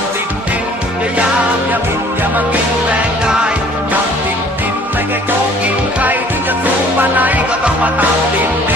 ำติดดินอย่ายามอย่าบินอย่ามากินแรงกายกำติดดินไม่เคยโกงกินใครถึงจะสูงปานไหนก็ต้องมาตามติดดิน